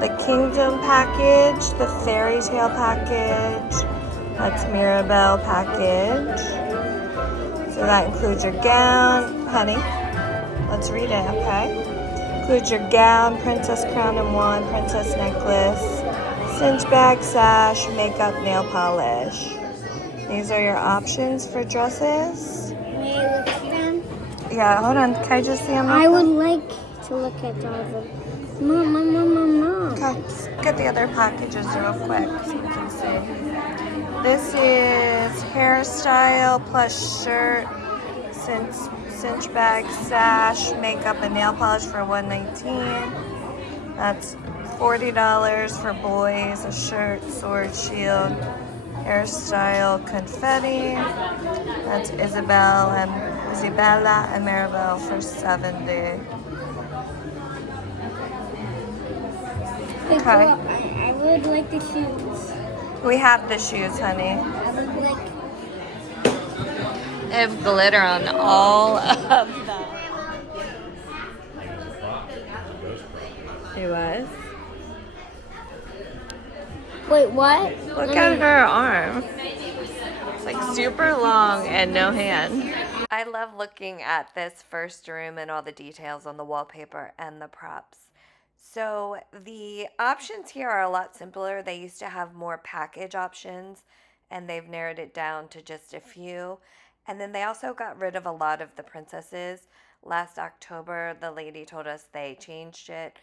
the Kingdom package, the Fairy Tale package, that's Mirabelle package. So that includes your gown, honey. Let's read it, okay? Includes your gown, princess crown and wand, princess necklace, cinch bag, sash, makeup, nail polish. These are your options for dresses. May I look at them? Yeah, hold on. Can I just see them? I would like to look at all of them. Mom. Okay, let's get the other packages real quick so we can see. This is hairstyle plus shirt, cinch bag, sash, makeup, and nail polish for $119. That's $40 for boys, a shirt, sword, shield, hairstyle, confetti. That's Isabella and Maribel for $70. Okay. I would like the shoes. We have the shoes, honey. I would like. They have glitter on all of them. She was. Wait, what? Look at her arm. It's like super long and no hand. I love looking at this first room and all the details on the wallpaper and the props. So the options here are a lot simpler. They used to have more package options and they've narrowed it down to just a few. And then they also got rid of a lot of the princesses. Last October, the lady told us they changed it.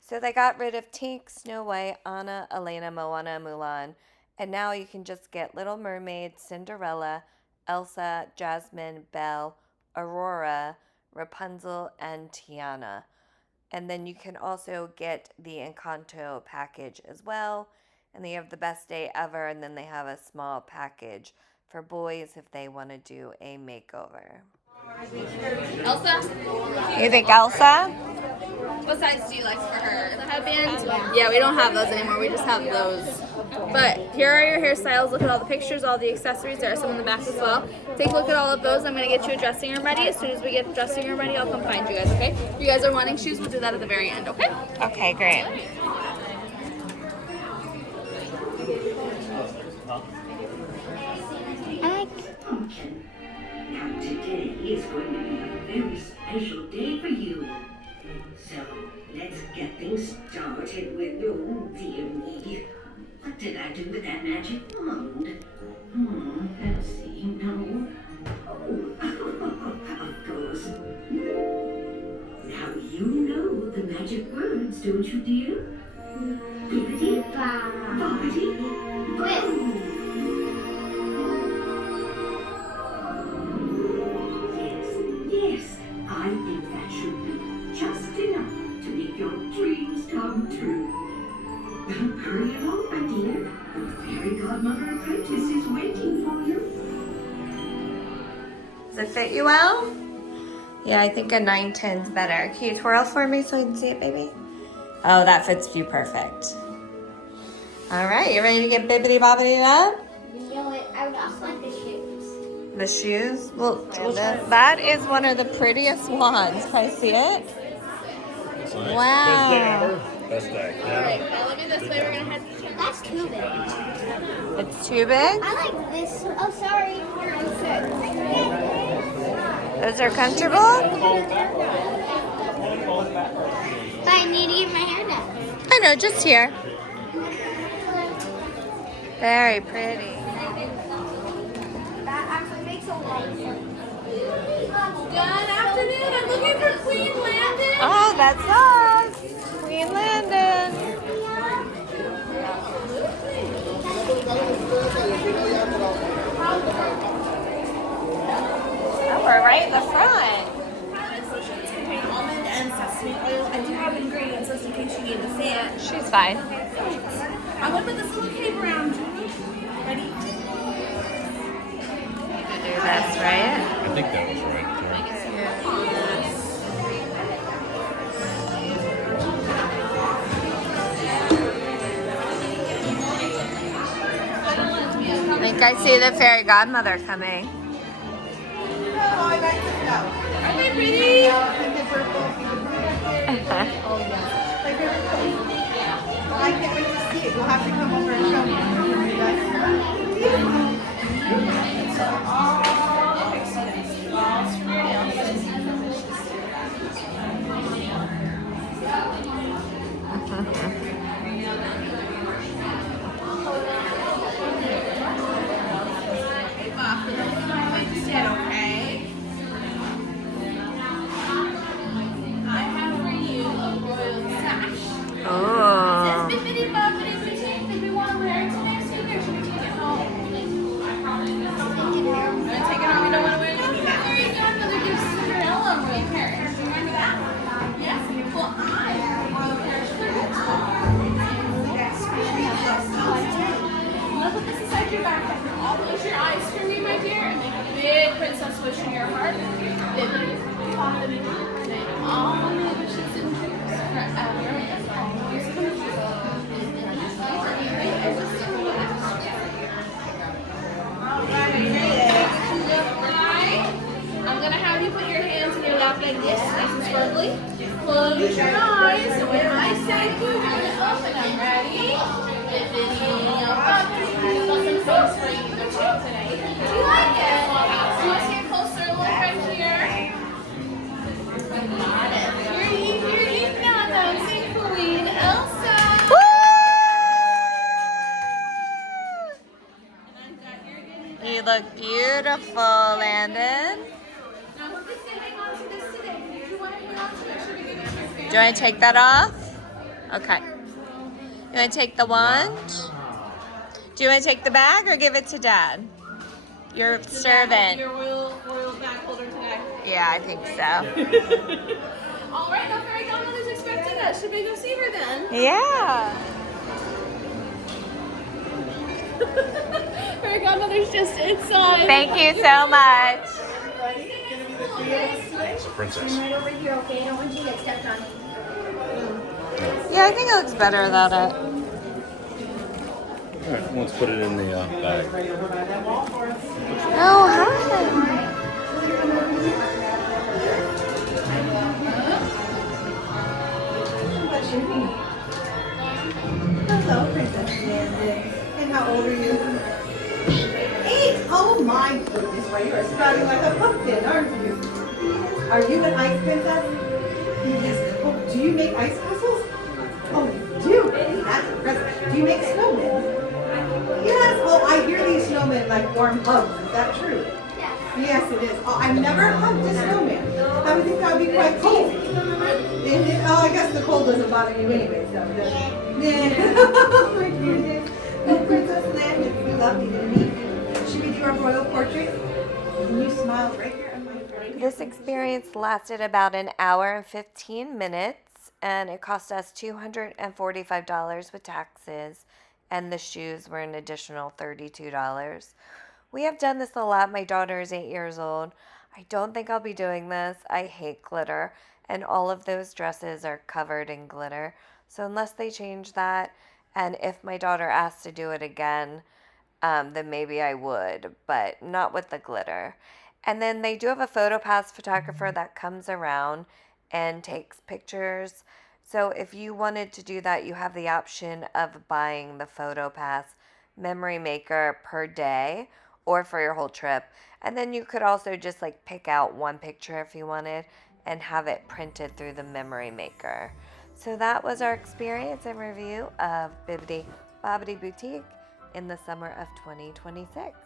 So they got rid of Tink, Snow White, Anna, Elena, Moana, Mulan. And now you can just get Little Mermaid, Cinderella, Elsa, Jasmine, Belle, Aurora, Rapunzel, and Tiana. And then you can also get the Encanto package as well. And they have the Best Day Ever. And then they have a small package for boys if they want to do a makeover. Elsa? You think Elsa? What size do you like for her? The headband? Yeah, we don't have those anymore. We just have those. But here are your hairstyles. Look at all the pictures, all the accessories. There are some in the back as well. Take a look at all of those. I'm going to get you a dressing room ready. As soon as we get the dressing room ready, I'll come find you guys, okay? If you guys are wanting shoes, we'll do that at the very end, okay? Okay, great. Now today is going to be a very special day for you. So let's get things started with dear me. What did I do with that magic wand? Let's see. No. Oh, of course. Now you know the magic words, don't you, dear? Bibbidi Bobbidi Boom. Yes, I think that should be just enough to make your dreams come true. Hurry along, my dear. The fairy godmother apprentice is waiting for you. Does it fit you well? Yeah, I think a 910's better. Can you twirl for me so I can see it, baby? Oh, that fits you perfect. All right, you ready to get bibbidi bobbidi up? You know what? I would also like the shoes. The shoes? Well, that is one of the prettiest wands. Can I see it? Wow. Best day. Alright, now look at this way. We're going to head to the That's too big. It's too big? I like this. Oh, sorry. Those are comfortable? But I need to get my hair done. I know, just here. Very pretty. That actually makes a lot of sense. Good afternoon. I'm looking for Queen Landon. Oh, that's us. Queen Landon. Oh, we're right in the front. Containing almond and sesame oil. I do have ingredients just in case you need to see it. She's fine. I'm gonna put this little cape around you. Ready? To do this, right? I think that was right. I think I see the fairy godmother coming. Aren't they pretty? I can't wait to see it. You'll have to come over and show me. Oh. Bibbidi Bobbidi boutique. Did we want to wear it today, Sugar? Or should we take it home? Want to take it home? You don't want to wear it? There you go. Another gift Cinderella royal carriage. Remember that? Yes. Well, I have a royal carriage for you. Now put this inside your backpack. All close your eyes for me, my dear, and make a big princess wish in your heart. Bibbidi Bobbidi. May all the wishes and dreams forever and always come true. I'm gonna have you put your hands in your lap like this, nice and sparkly. Close your eyes, and when I say go, you're gonna open them. Ready? Bibbidi Bobbidi. Got some songs for you to check today. Do you like it? You want to see a closer look right here? Got it. You're now announcing Queen Elsa. You look beautiful, Landon. Now, who gets to hang on to this today? Do you want to hang on to it? Should we give it to your family? Do you want to take that off? Okay. You want to take the wand? Do you want to take the bag or give it to Dad? Your servant. Your royal bag holder today. Yeah, I think so. All right, now Fairy Godmother's expecting us. Should we go see her then? Yeah. Fairy Godmother's just inside. Thank you so much. It's a princess. Right over here, okay? I don't want you to get stepped on. Yeah, I think it looks better without it. All right, let's put it in the bag. Oh, hi. Hello, Princess Landon. And how old are you? 8! Oh my goodness, well, you're sprouting like a pumpkin, aren't you? Are you an ice princess? Yes. Oh, do you make ice castles? Oh, you do? That's impressive. Do you make snowmen? Yes. Oh, I hear these snowmen like warm hugs. Is that true? Yes, it is. Oh, I've never hugged a snowman. I would think that would be quite cold. Oh, I guess the cold doesn't bother you anyway, so. Yeah. Oh my goodness. Oh, Princess Landon, it'd be lovely to meet you. Should we do our royal portrait? And you smiled right here on my face. This experience lasted about an hour and 15 minutes, and it cost us $245 with taxes, and the shoes were an additional $32. We have done this a lot. My daughter is 8 years old. I don't think I'll be doing this. I hate glitter, and all of those dresses are covered in glitter. So unless they change that, and if my daughter asks to do it again, then maybe I would, but not with the glitter. And then they do have a PhotoPass photographer that comes around and takes pictures. So if you wanted to do that, you have the option of buying the PhotoPass memory maker per day or for your whole trip. And then you could also just like pick out one picture if you wanted and have it printed through the memory maker. So that was our experience and review of Bibbidi Bobbidi Boutique in the summer of 2026.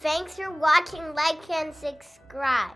Thanks for watching, like, and subscribe.